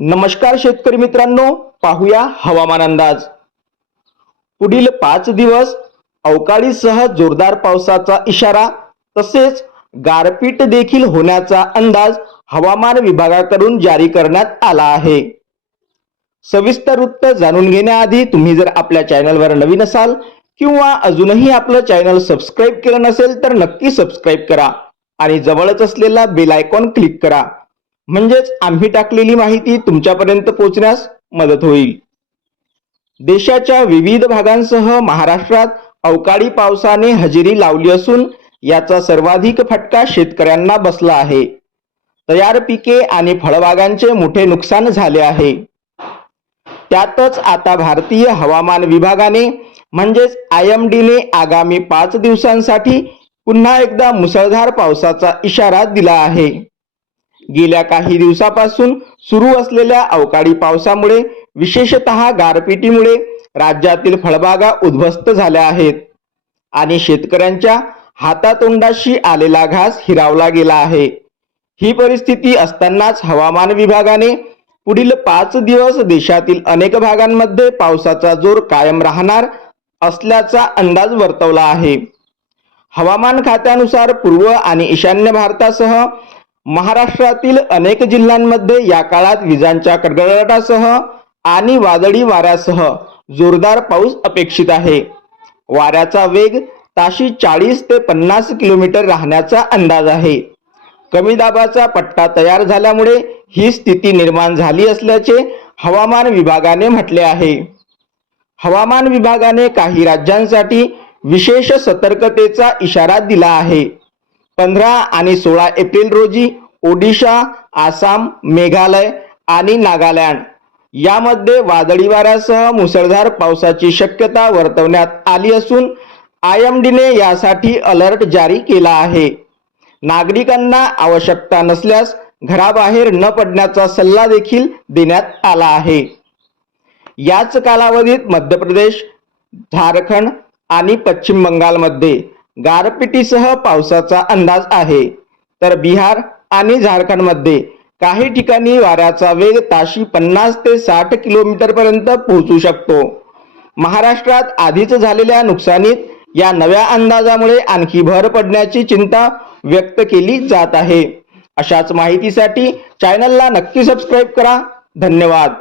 नमस्कार शेतकरी मित्रांनो पाहूया हवामान अंदाज. पुढील पाच दिवस अवकाळीसह जोरदार पावसाचा इशारा तसेच गारपीट देखील होण्याचा अंदाज हवामान विभागाकडून जारी करण्यात आला आहे. सविस्तर वृत्त जाणून घेण्याआधी तुम्ही जर आपल्या चॅनलवर नवीन असाल किंवा अजूनही आपलं चॅनल सबस्क्राईब केलं नसेल तर नक्की सबस्क्राईब करा आणि जवळच असलेला बेल आयकॉन क्लिक करा. म्हणजेच आम्ही टाकलेली माहिती तुमच्यापर्यंत पोहोचण्यास मदत होईल. देशाच्या विविध भागांसह महाराष्ट्रात अवकाळी पावसाने हजेरी लावली असून याचा सर्वाधिक फटका शेतकऱ्यांना बसला आहे. तयार पिके आणि फळबागांचे मोठे नुकसान झाले आहे. त्यातच आता भारतीय हवामान विभागाने म्हणजेच आय एम डीने आगामी पाच दिवसांसाठी पुन्हा एकदा मुसळधार पावसाचा इशारा दिला आहे. गेल्या काही दिवसापासून सुरू असलेल्या अवकाळी पावसामुळे विशेषतः गारपिटीमुळे राज्यातील फळबागा उद्ध्वस्त झाल्या आहेत. आणि शेतकऱ्यांच्या हातातोंडाशी आलेला घास हिरावला गेला आहे. ही परिस्थिती असतानाच हवामान विभागाने पुढील पाच दिवस देशातील अनेक भागांमध्ये पावसाचा जोर कायम राहणार असल्याचा अंदाज वर्तवला आहे. हवामान खात्यानुसार पूर्व आणि ईशान्य भारतासह महाराष्ट्रातील अनेक जिल्ह्यांमध्ये या काळात विजांच्या कडकडाटासह आणि वादळी वाऱ्यासह जोरदार पाऊस अपेक्षित आहे. वाऱ्याचा वेग ताशी चाळीस ते पन्नास किलोमीटर राहण्याचा अंदाज आहे. कमी दाबाचा पट्टा तयार झाल्यामुळे ही स्थिती निर्माण झाली असल्याचे हवामान विभागाने म्हटले आहे. हवामान विभागाने काही राज्यांसाठी विशेष सतर्कतेचा इशारा दिला आहे. पंधरा आणि सोळा एप्रिल रोजी ओडिशा आसाम मेघालय आणि नागालँड. यामध्ये वादळी वाऱ्यासह मुसळधार पावसाची शक्यता वर्तवण्यात आली असून आय एम डीने यासाठी अलर्ट जारी केला आहे. नागरिकांना आवश्यकता नसल्यास घराबाहेर न पडण्याचा सल्ला देखील देण्यात आला आहे. याच कालावधीत मध्य प्रदेश झारखंड आणि पश्चिम बंगालमध्ये गारपिटीसह पावसाचा अंदाज आहे. तर बिहार आणि झारखंडमध्ये काही ठिकाणी वाऱ्याचा वेग ताशी पन्नास ते साठ किलोमीटर पर्यंत पोहोचू शकतो. महाराष्ट्रात आधीच झालेल्या नुकसानीत या नव्या अंदाजामुळे आणखी भर पडण्याची चिंता व्यक्त केली जात आहे. अशाच माहितीसाठी चॅनलला नक्की सबस्क्राईब करा. धन्यवाद.